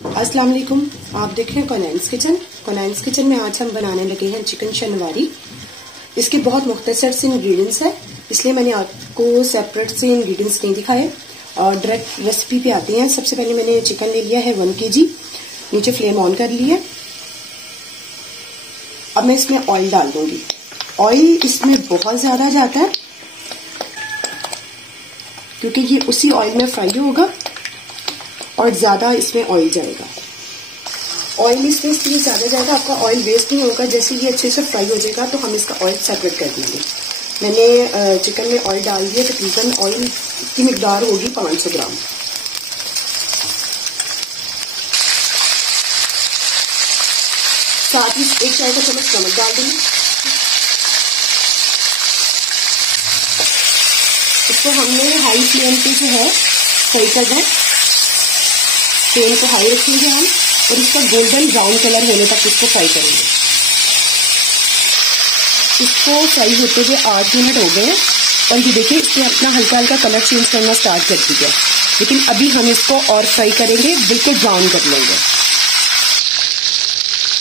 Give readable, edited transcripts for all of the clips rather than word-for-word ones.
अस्सलाम वालेकुम, आप देख रहे हैं कोनैन्स किचन। कोनैन्स किचन में आज हम बनाने लगे हैं चिकन शनवारी। इसके बहुत मुख्तसर से इंग्रेडिएंट्स है, इसलिए मैंने आपको सेपरेट से इंग्रेडिएंट्स नहीं दिखाए और डायरेक्ट रेसिपी पे आते हैं। सबसे पहले मैंने चिकन ले लिया है 1 kg। नीचे फ्लेम ऑन कर ली है। अब मैं इसमें ऑयल डाल दूंगी। ऑयल इसमें बहुत ज्यादा जाता है क्योंकि ये उसी ऑयल में फ्राई होगा और ज्यादा इसमें ऑयल जाएगा। ऑयल इसमें इसलिए ज्यादा जाएगा, आपका ऑयल वेस्ट नहीं होगा। जैसे ये अच्छे से फ्राई हो जाएगा तो हम इसका ऑयल सेपरेट कर देंगे। मैंने चिकन में ऑयल डाल दिया, तकरीबन ऑयल की मिकदार होगी 500 ग्राम। साथ ही 1 चाय का चम्मच नमक डाल देंगे। इसको हमने हाई फ्लेम पे जो है फ्राई करना है। फ्लेम को हाई रखेंगे हम और इसका गोल्डन ब्राउन कलर होने तक इसको फ्राई करेंगे। इसको फ्राई होते हुए 8 मिनट हो गए और ये देखिए इसने अपना हल्का हल्का कलर चेंज करना स्टार्ट कर दिया। लेकिन अभी हम इसको और फ्राई करेंगे, बिल्कुल ब्राउन कर लेंगे।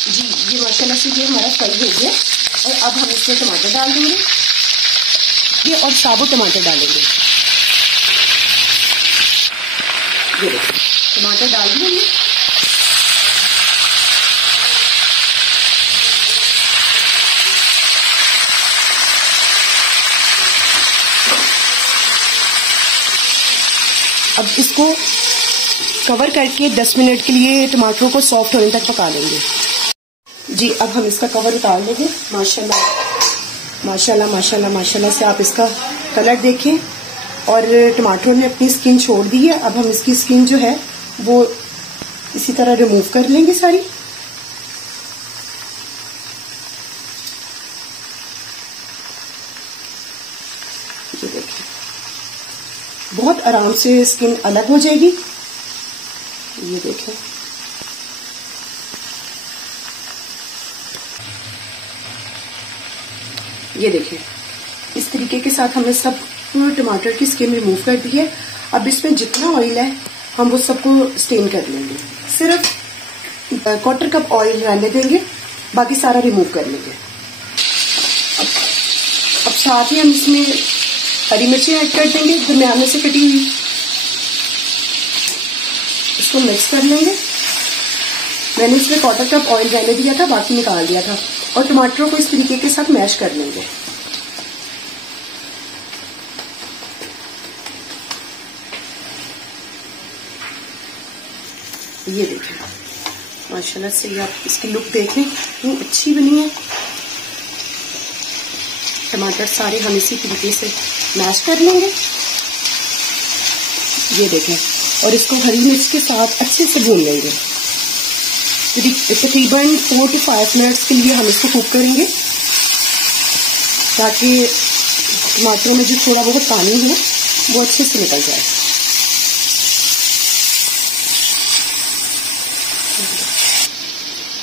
जी ये माशाल्लाह से ये हमारा फ्राई हो गया और अब हम इसमें टमाटर डाल देंगे ये और साबुत टमाटर डालेंगे। ये देखिए टमाटर डाल दिए हमने। अब इसको कवर करके 10 मिनट के लिए टमाटरों को सॉफ्ट होने तक पका लेंगे। जी अब हम इसका कवर उतार लेंगे। माशाल्लाह माशाल्लाह माशाल्लाह माशाल्लाह से आप इसका कलर देखें और टमाटरों ने अपनी स्किन छोड़ दी है। अब हम इसकी स्किन जो है वो इसी तरह रिमूव कर लेंगे सारी। ये देखिए बहुत आराम से स्किन अलग हो जाएगी। ये देखें ये देखिए इस तरीके के साथ हमने सब टमाटर की स्किन रिमूव कर दी है। अब इसमें जितना ऑयल है हम वो सबको स्टेन कर लेंगे। सिर्फ 1/4 कप ऑयल रहने देंगे, बाकी सारा रिमूव कर लेंगे। अब साथ ही हम इसमें हरी मिर्ची ऐड कर देंगे दरमियान में से कटी हुई। इसको मिक्स कर लेंगे। मैंने इसमें 1/4 कप ऑयल रहने दिया था, बाकी निकाल दिया था। और टमाटरों को इस तरीके के साथ मैश कर लेंगे। ये देखें माशाल्लाह से आप इसकी लुक देखें कितनी अच्छी बनी है। टमाटर सारे हम इसी तरीके से मैश कर लेंगे। ये देखें और इसको हरी मिर्च के साथ अच्छे से भून लेंगे। तकरीबन 4 to 5 मिनट्स के लिए हम इसको कुक करेंगे ताकि टमाटरों में जो थोड़ा बहुत पानी है वो अच्छे से निकल जाए।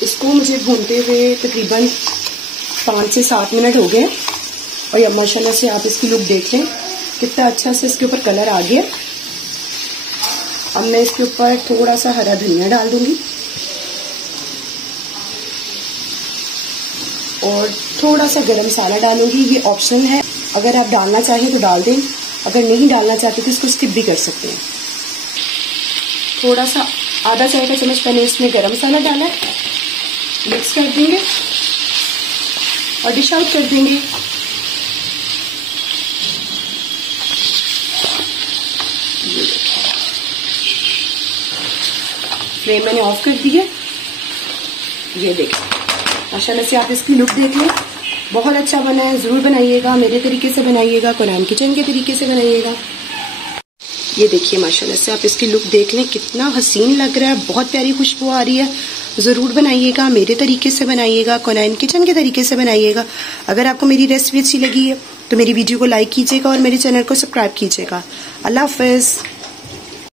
इसको मुझे भूनते हुए तकरीबन 5 से 7 मिनट हो गए और अब माशाल्लाह से आप इसकी लुक देख लें कितना अच्छा से इसके ऊपर कलर आ गया। अब मैं इसके ऊपर थोड़ा सा हरा धनिया डाल दूंगी और थोड़ा सा गरम मसाला डालूंगी। ये ऑप्शनल है, अगर आप डालना चाहें तो डाल दें, अगर नहीं डालना चाहते तो इसको स्किप भी कर सकते हैं। थोड़ा सा आधा चाय का चम्मच मैंने इसमें गरम मसाला डाला है। मिक्स कर देंगे और डिश आउट कर देंगे। फ्लेम मैंने ऑफ कर दी है। ये देखें माशाल्लाह से आप इसकी लुक देख लें, बहुत अच्छा बना है। जरूर बनाइएगा, मेरे तरीके से बनाइएगा, कोनैन्स किचन के तरीके से बनाइएगा। ये देखिए माशाल्लाह से आप इसकी लुक देख लें कितना हसीन लग रहा है, बहुत प्यारी खुशबू आ रही है। जरूर बनाइएगा, मेरे तरीके से बनाइएगा, कोनैन्स किचन के तरीके से बनाइएगा। अगर आपको मेरी रेसिपी अच्छी लगी है तो मेरी वीडियो को लाइक कीजिएगा और मेरे चैनल को सब्सक्राइब कीजिएगा। अल्लाह हाफिज।